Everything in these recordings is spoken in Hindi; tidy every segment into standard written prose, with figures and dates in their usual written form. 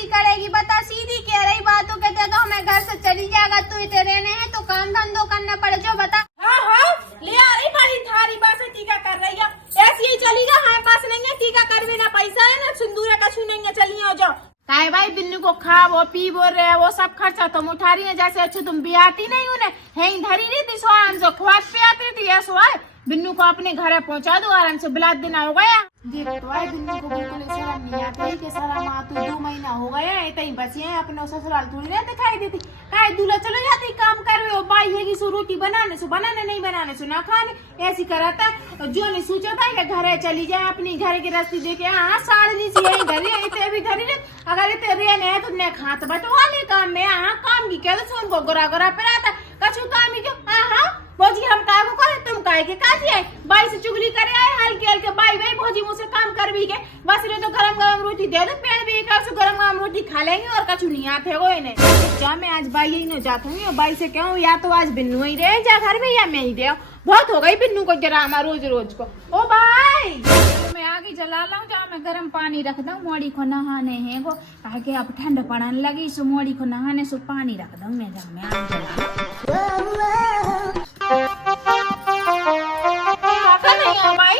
ऐसी करेगी? बता, सीधी कह रही बातों के तो हमें घर से चली जाएगा, तू इतने रहने हैं तो काम धंधो करना पड़े। जो बता। हाँ हाँ ले आ रही बड़ी थारी बासे टीका कर रही है, ऐसी ही चली जा। हमारे पास नहीं है टीका करवे, ना पैसा है ना सिंदूर कछु नहीं है, चलिए हो जाओ। काहे भाई बिन्नू को खाओ पी बोल रहे वो सब खर्चा तुम उठा रही है, जैसे अच्छे तुम भी आती नहीं उन्हें है धरी नहीं थी सो हमसे ख्वाब पे आती थी ऐसो है। बिन्नू को अपने घर पहुंचा दो, आराम से बिलात देना हो गया। देख तो भाई बिन्नू को बिल्कुल शर्म नहीं आता है कि शर्म आती 2 महीना हो गया है तई बची है अपने ससुराल थोड़ी ना दिखाई देती। काहे दूल्हा चलो जाती काम कर रहे हो, बाई है कि सो रोटी बनाने सो बनाने, नहीं बनाने सो ना खाने, ऐसी कराता। जो नहीं सोचा था कि घर चली जाए अपनी घर की रस्ती देखे। हाँ साड़ी सी है घर इतने भी घर अगर इतने रहने है तो ने खात बटवा ले काम में। हाँ काम की कह दो उनको गोरा गोरा पे आता कछु काम ही क्यों। हाँ भौजी हम काय को करे तुम काय के काजी आए, बाई से चुगली करे आए हल्के हल्के। बाई भाई भौजी मुझसे काम कर भी के बस रे तो गरम गरम रोटी दे दो, पेड़ भी का गरम गरम रोटी खा लेंगे और कछु नहीं आते हो इन्हें। जा मैं आज बाई ही न जाता हूँ, बाई से कहूँ या तो आज बिन्नू ही रहे जा घर में या मैं ही रहा। बहुत हो गई बिन्नू को ड्रामा रोज रोज को। ओ भाई तो मैं आगे जला लाऊं, जा मैं गर्म पानी रख दूं मोड़ी को नहाने हैं को कहा के अब ठंड पड़ने लगी सो मोड़ी को नहाने सो पानी रख दूं मैं। जा मैं आगे जला भाई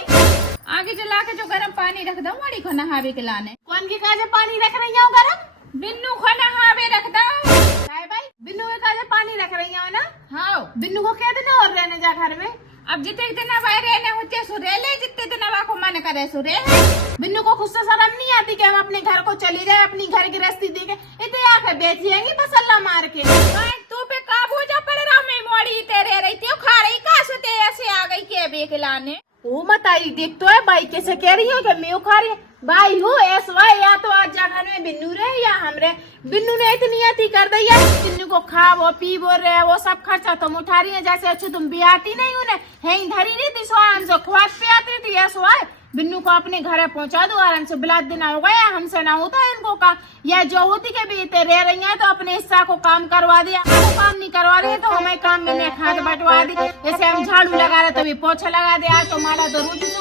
आगे जला के जो गर्म पानी रख दूं मोड़ी को नहावे के लाने। कौन के काजे पानी रख रही हो गरम? बिन्नू को नहावे रख दूं। काय भाई बिन्नू के काजे पानी रख रही हो ना? हाँ बिन्नू को कह देना और रहने जा घर में। अब जितने दिन बाहर रहने होते सो रह ले, जितने दिन को मन करे सो रह। बिन्नू को खुद से शर्म नहीं आती कि हम अपने घर को चली जाए, अपनी घर की रस्ती देके इतने आके बेच जाएंगी मसल्ला मार के। तू पे काबू जा पड़ रहा, मैं मोड़ी तेरे रही थी खा रही कहा से ते ऐसे आ गई के बेक लाने। वो मत आई देख तो है बाई कैसे कह रही हो कि मैं खा रही बाई हो ऐसा या तो आज जा घर में बिन्नू रहे या हम रहे। बिन्नू ने इतनी अति कर दी है, बिन्नू को खाओ पी बोल रहे वो सब खर्चा तुम उठा रही है, जैसे अच्छे तुम भी आती नहीं उन्हें है धरी नहीं थी सो हमसे ख्वाब पे आती थी ऐसो है। बिन्नू को अपने घर पहुंचा दो, आराम से बिलात देना हो गया। हमसे ना होता है इनको काम, या जो होती के भी इतने रह रही है तो अपने हिस्सा को काम करवा दिया। वो काम नहीं करवा रहे तो हमें काम में खाद बंटवा दी। जैसे हम झाड़ू लगा रहे तो भी पोछा लगा दे, आज तो माला तो रोटी तो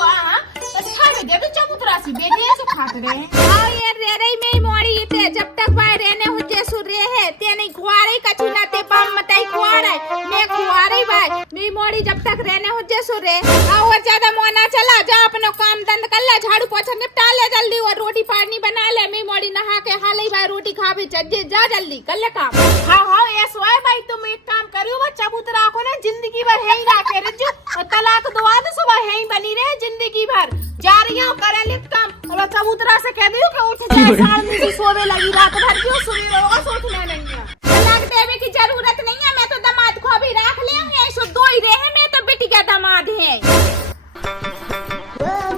दे दो चबूतरा सी बेटे ऐसे खाते रहे। हाँ ये रह रही मैं मोड़ी इते जब तक बाहर रहने होते सो रहे है ते नहीं खुआ रही कछु ना ते पाम मताई खुआ रहे मैं खुआ रही भाई। मैं मोड़ी जब तक रहने होते सो रहे और ज्यादा मोना चला जा अपना काम दंद कर ले, झाड़ू पोछा निपटा ले जल्दी और रोटी पानी बना ले। मैं मोड़ी नहा के हाल ही भाई रोटी खा भी चज्जे जा जल्दी कर ले काम। हाँ ऐसा है भाई तुम एक काम करियो बच्चा चबूतरा को ना जिंदगी भर है ही रखे रजू और तलाक दुआ दो सुबह है ही बनी रहे जिंदगी भर। जा रही हूँ करे लिप काम और चबूतरा से कह दियो कि उठ जाए सामने से सोने लगी रात भर क्यों सुबह होगा सोचना नहीं है। तलाक देवे की जरूरत नहीं है, मैं तो दामाद को भी रख ले ऐसो दो ही रहे, मैं तो बेटी का दामाद है।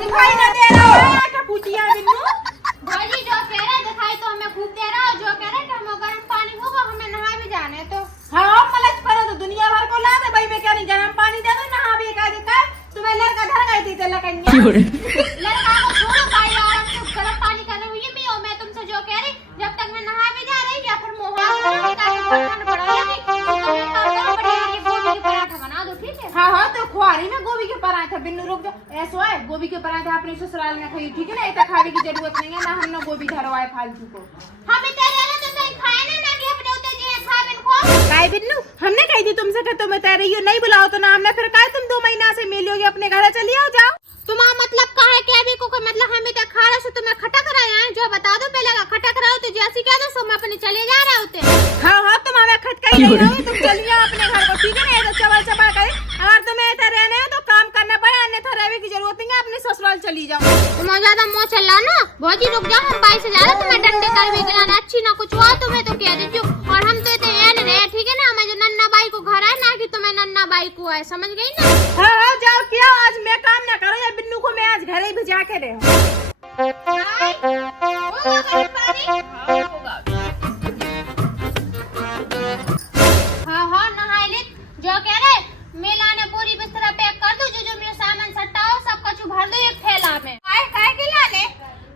दिखाई ना दे रहा है क्या पूछिया बिन्नू? भाजी जो कह रहे दिखाई तो हमें खूब दे रहा, जो कह रहे कि हम गर्म पानी होगा हमें नहा भी जाने तो। हाँ मलच पर तो दुनिया भर को ला दे भाई, मैं क्या नहीं गर्म पानी दे दो नहा भी का देखा तुम्हें लड़का घर गई थी लड़का को छोड़ो भाई, आराम से गर्म पानी करने हुई भी हो। मैं तुमसे जो कह रही जब तक मैं नहा भी जा रही या फिर पराठा बना दो ठीक है। हाँ तो खुआरी में गोभी के पराठा बिन्नू रुक जाओ ऐसा है गोभी के पराठा अपने ससुराल में खाइए ठीक है ना, इतना खाने की जरूरत नहीं है ना हम ना गोभी धरवाए फालतू को। हम तेरे ना तो खाए ना कि अपने उते जे खा बिनको काय बिन्नू हमने कही थी तुमसे कि तुम तैयार रही हो, नहीं बुलाओ तो ना हमने फिर काय तुम 2 महीना से मिलोगे अपने घर चली आओ जाओ। तुम्हारा मतलब का है कि अभी को मतलब हम इधर खा रहे से तुम्हें खटक रहे हैं, जो बता दो पहले का खटक रहे हो तो जैसी कह दो सो हम अपने चले जा रहे होते। हाँ तुम हमें खटका ही नहीं रहे, तुम चली जाओ अपने घर को ठीक है ना, ये चबा चबा करे। अगर तुम्हें इधर रहने है तो काम करना पड़े, अन्यथा रहने की जरूरत नहीं है, अपने ससुराल चली जाओ। तुम ज्यादा मुँह चला ना भौजी रुक जाओ, हम बाई से जा रहे तुम्हें डंडे कर भी गिराना अच्छी ना कुछ हुआ तुम्हें तो कह दीजिए। और हम तो इतने एन रहे ठीक है ना, हमें जो नन्ना बाई को घर है ना कि तुम्हें नन्ना बाई को है, समझ गई ना। हाँ जाओ क्या आज मैं काम ना करो या बिन्नू को मैं आज घर ही भिजा के रहे। हाँ नहाई ले, जो कह रहे मेला ने पूरी बिस्तरा पैक कर दो, जो मेरा सामान सट्टा हो सब कुछ भर दो एक थैला में। काय के लाने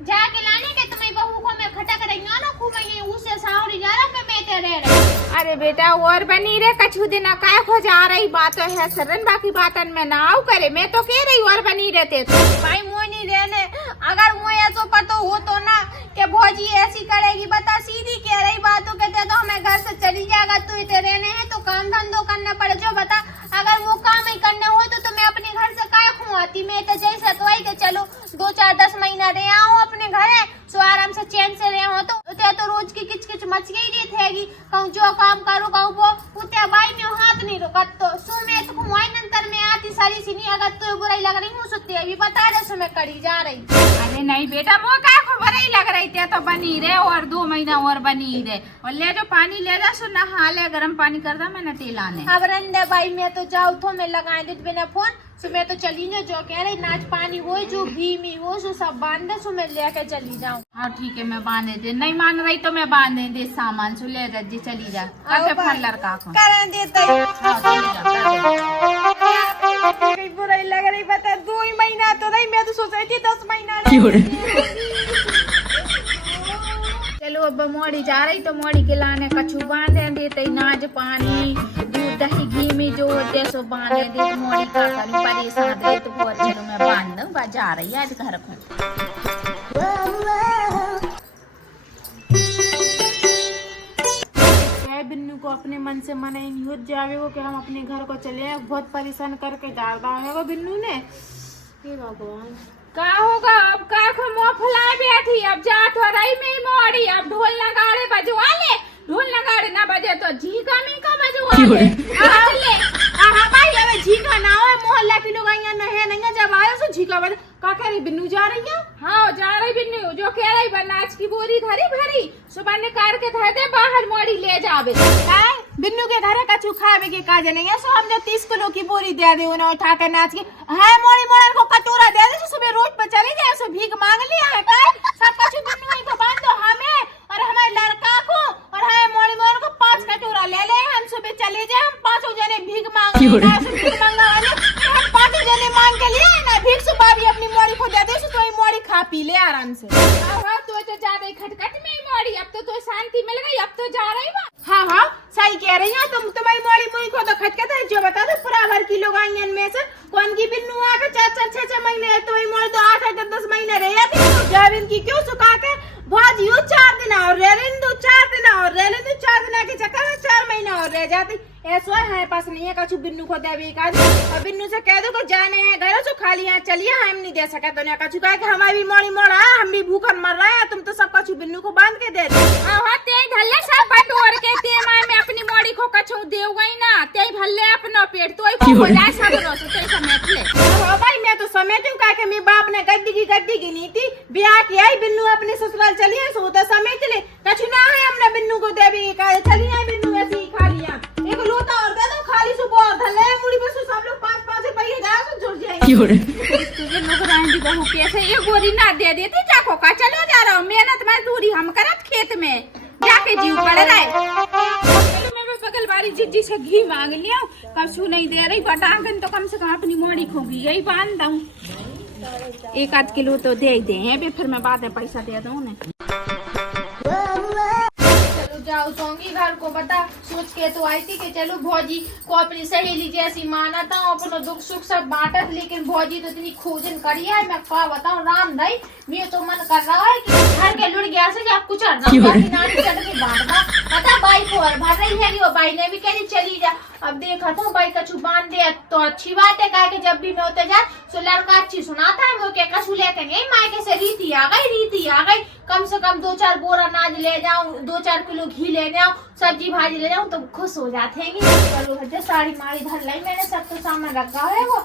जाके लाने के तुम्हें बहू को मैं खटक रही हूँ ना खूब ये उससे सावरी जा रहा मैं तेरे रहे। अरे बेटा और बनी रे कछु दिन काय खो जा रही बात है सरन, बाकी बातन में ना आओ करे, मैं तो कह रही और बनी रहते तो भाई मुँह नहीं रहने, अगर मुँह ऐसो पतो हो तो ना कि भौजी ऐसी करेगी बता सी दीदी कह रही बातों कहते तो हमें घर से चली जाएगा, तू इतने रहने हैं तो काम धंधो करना पड़े। जो बता अगर वो काम ही करने हो तो मैं अपने घर से काय खुआती। मैं तो जैसे तो आई के चलो 2-4-10 महीना रह आओ अपने घर है सो आराम से चैन से रहे हो। तो रोज की किच किच मच गई रही थेगी कहूँ जो काम करो कहूँ वो उते बाई में हाथ नहीं रुकत तो सो मैं तो खुआई नंतर में आती सारी सी नहीं अगर तो बुराई लग रही हूँ सुते अभी बता रहे सो मैं करी जा रही। अरे नहीं बेटा वो का खबर ही लग रही थी तो बनी रहे और 2 महीना और बनी रहे। और ले जो पानी ले जा सो नहा ले, गर्म पानी कर दा मैंने तेलाने। अब रंदे भाई मैं तो जाऊ थो मैं लगाए दे बिना फोन सो मैं तो चली ना जो कह रही नाच पानी हो जो भी मी हो सो सब बांध दे सो मैं लेके चली जाऊँ। हाँ ठीक है मैं बांधे दे, नहीं मान रही तो मैं बांधे दे सामान सो ले जा जी चली जा करके फोन लड़का को कर देते हाँ चली जा कर दे। बुराई लग रही बता 2 ही महीना तो नहीं, मैं तो सोच रही थी 10 महीना। चलो अब मोड़ी जा रही तो मोड़ी के लाने कछु बांधे देते नाज पानी दूध दही घी में जो होते सो बांधे दे। मोड़ी का करी परेशान रहे तो बोल चलो मैं बांध दूं बा जा रही आज घर को। बिन्नू को अपने मन से मना ही नहीं हो जावे वो कि हम अपने घर को चले, बहुत परेशान करके डालता है वो बिन्नू ने। हे भगवान का होगा अब का को मुंह फुलाए बैठी अब जा तो रही में मोड़ी अब ढोल नगाड़े बजवा ले, ढोल नगाड़े ना बजे तो झीका मी का बजवा ले। चले हाँ भाई अब झीका ना हो मोहल्ला के लोग आएंगे न है नहीं जब आए सो झीका बज का कह रही बिन्नू जा रही है। हाँ जा रही बिन्नू जो कह रही बनाज की बोरी धरी भरी सुबह निकाल के धर दे बाहर मोड़ी ले जावे। बिन्नू के घर कछु खावे के काज नहीं है सो हमने 30 किलो की बोरी दे दे उन्हें उठा के नाच के है मोड़ी मोड़न को कटोरा दे दे सुबह रोड पे चले जाए सो भीख मांग लिया है का सब कछु बिन्नू ही को बांध दो हमें और हमारे लड़का को और है मोड़ी मोड़न को 5 कटोरा ले ले हम सुबह चले जाए हम 5 जने भीख मांगा वाले हम 5 जने मांग के लिए ना भीख सुबह भी अपनी मोड़ी को दे दे सो तो मोड़ी खा पी ले आराम से। हाँ तो ज्यादा खटखट में मोड़ी अब तो शांति मिल गई अब तो जा रही बा। हाँ सही कह रही है तुम तुम्हारी मोड़ी मुड़ी को तो खटकता है जो बता दो पूरा भर की लोग आएंगे इनमें से कौन की बिन्नू आकर 4-6 महीने है तुम्हारी मोड़ी तो 8-10 महीने रह जाती है जब इनकी क्यों सुखा के भाजी 4 दिन और रह लेने दो 4 दिन और रह लेने 4 दिन के चक्कर में 4 महीने और रह जाती ऐसा है पास नहीं है कछु बिन्नू को देवे का और बिन्नू से कह दो को जाने हैं घर से खाली यहाँ चलिए हम नहीं दे सके तो कछु कहा कि हमारी भी मोड़ी मोड़ा है हम भी भूखन मर रहे हैं तुम तो सब कछु बिन्नू को बांध के दे दो। हाँ ते धल्ले सब बटोर के ते मां में अपनी मोड़ी को कछु देव गई ना ते भल्ले अपना पेट तो ही हो जाए सब रोस ते समेट ले। हाँ भाई मैं तो समेटूं का कि मेरे बाप ने गद्दी की नीति ब्याह की आई बिन्नू अपने ससुराल चलिए सो तो समेट ले कछु ना है हमने बिन्नू को देवे का चलिए बिन्नू ऐसे ही खा लिया एक लोटा और दे दो खाली सुबह धले मुड़ी पे सब लोग 5-5 रुपये जाए तो जुड़ जाएंगे। तुझे लोग रहने बहू कैसे ये बोरी ना दे देती जाको का चलो जा रहा हूँ मेहनत मजदूरी हम करत खेत में जाके जीव पड़ रहे। चलो मैं भी बगल वाली जिज्जी से घी मांग लिया कछु नहीं दे रही बटांगन तो कम से कम अपनी मोड़ी खोगी यही बांध दूं 1-8 किलो तो दे ही दे फिर मैं बाद में पैसा दे दूं ना। जाओ सोंगी घर को बता सोच के तो आई थी कि चलो भौजी को अपनी सहेली जैसी माना था अपना दुख सुख सब बांटत लेकिन भौजी तो इतनी खोजन करी है मैं क्या बताऊं राम भाई मेरे तो मन कर रहा है कि घर के लुड़ गया से जब कुछ पता बाई को और भर रही है वो बाई ने भी कह चली जा अब देखा था बाई कछु बांध दे तो अच्छी बात है कहा कि जब भी मैं होते जा तो लड़का अच्छी सुनाता है वो क्या कछु लेकर नहीं मायके से रीति आ गई कम से कम 2-4 बोरा नाज ले जाऊं 2-4 किलो घी ले जाऊं सब्जी भाजी ले जाऊं तो खुश हो जाते हैं। साड़ी मारी धर लाई मैंने सब तो सामान रखा है वो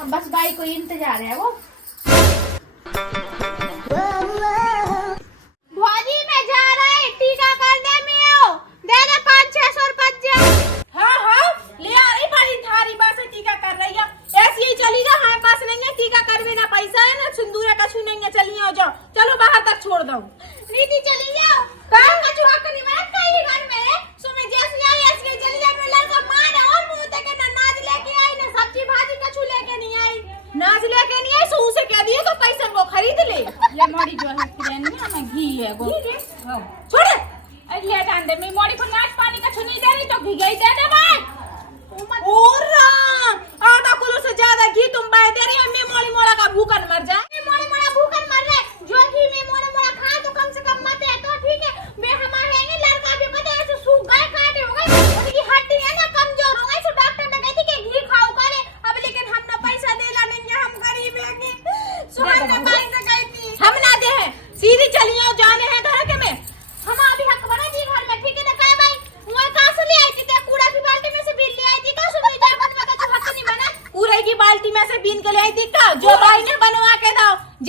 अब बस बाई को इंतजार है वो। भौजी मैं जा रहा है टीका कर दे दे 500-600 रुपये। हाँ ले आ रही बड़ी थारी बस टीका कर रही है ऐसी ही चली जा हमारे पास नहीं है टीका करवे ना पैसा है ना सिंदूर कछु नहीं है चलिए जाओ चलो बाहर तक छोड़ दो रीति चली जाओ काम कछु हक नहीं मैं कहीं घर में सो मैं जैसे आई ऐसे चली जा मैं लड़का मार और मुंह तक ना नाज लेके आई ना सब्जी भाजी कछु लेके नहीं आई नाज लेके नहीं आई सो उसे कह दिए तो पैसा वो खरीद ले ये मोड़ी जो है फ्रेंड में हमें घी है वो छोड़ ले जान दे मैं मोड़ी को नाच पानी का छुनी दे रही तो घी गई दे दे भाई और आधा किलो से ज्यादा घी तुम बाय दे रही है मैं मोड़ी मोड़ा का भूखन मर जाए मोड़ी मोड़ा भूखन मर रहे जो घी में मोड़ा मोड़ा खाए तो कम से कम मत है तो ठीक है मैं हमारे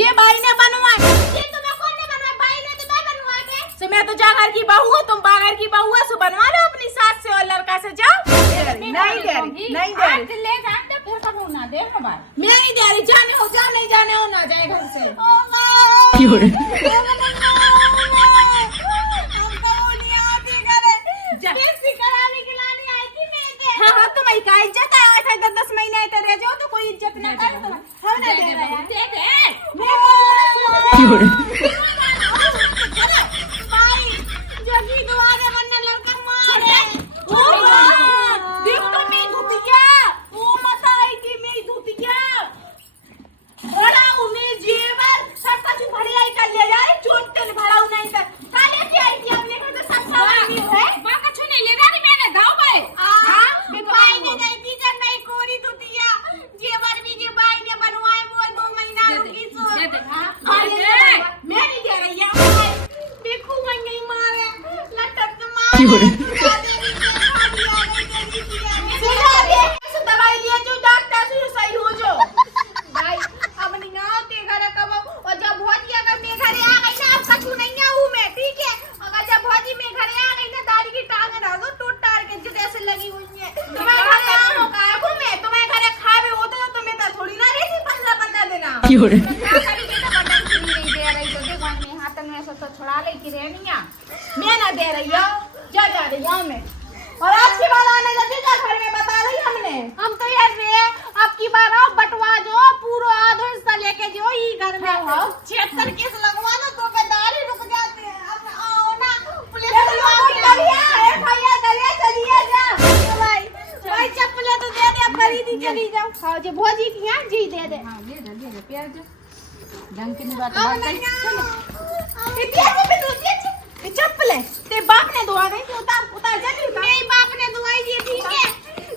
ये बाई ने बनवाए। ये तुम्हें कौन ने बनवाया? बाई ने तो मैं बनवा के। तो मैं तो जागर की बहू हूँ, तुम बागर की बहू है, सो बनवा लो अपनी सास से और लड़का से जाओ। नहीं दे रही, नहीं दे रही, आज ले जाते फिर कब ना दे भाई। मैं नहीं दे रही, जाने हो जा, नहीं जाने हो ना जाए घर से। हाँ हाँ, तुम्हारी क्या इज्जत है? ऐसा 10 महीने ऐसे रह जाओ तो कोई इज्जत ना करे तुम। हम ना दे रहे हैं। दवाई लिए जो डॉक्टर से सही हो जो। भाई अब नहीं आते घर कब, और जब भौजी अगर मेरे घरे आ गई ना, अब कछु नहीं आऊं मैं, ठीक है? अगर जब भौजी मेरे घरे आ गई ना, दाढ़ी की टांग ना दो टूट टार के जैसे लगी हुई है। तुम्हारे घरे आओ का घूमे, तुम्हारे घरे खावे होते तो तुम्हें तो थोड़ी ना रहती 15 देना। छोड़ा ले की रहनिया मैं ना दे रही हूँ, जा रही हूँ मैं। और आपकी बात आने जब घर में बता रही हमने। हम तो यार रे अब की बार आओ बटवा जो पूरा आधा हिस्सा लेके जो ई घर में हो 76 केस लगवा दो तो बेदारी रुक जाते हैं। अब आओ ना पुलिस चलिए जा भाई भाई चप्पलें तो दे दे, खरीदी चली जाओ। हाँ जो भौजी की है जी दे दे। हां ले प्यार जो ढंग की बात अब बात नहीं चप्पल है ते बाप ने दुआ गई तो उतार जल्दी उतार। मेरे बाप ने दुआई दी, ठीक है?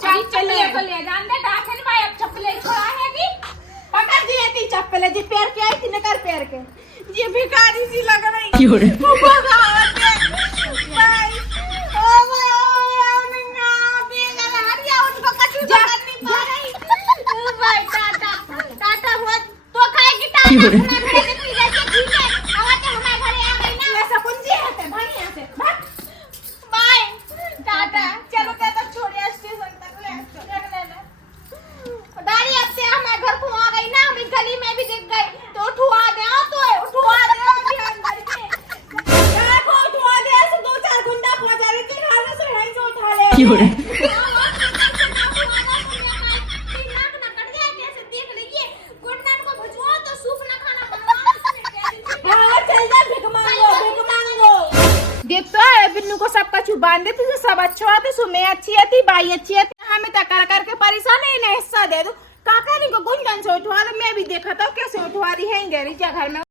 चल चलिए तो ले जान दे दाखिल भाई अब चप्पलें छोड़ा है कि पकड़ दिए थी चप्पल जी पैर के आई थी नकर पैर के ये भिखारी सी लग रही। देखता है बिन्नू को सब कछु बांध देती तो सब अच्छा होती, सो मैं अच्छी थी, बाई अच्छी थी, हमें तो कर करके परेशान है, इन्हें हिस्सा दे दो। काका को गुंजन से उठवा लो, मैं भी देखा था कैसे उठवा रही है घर में।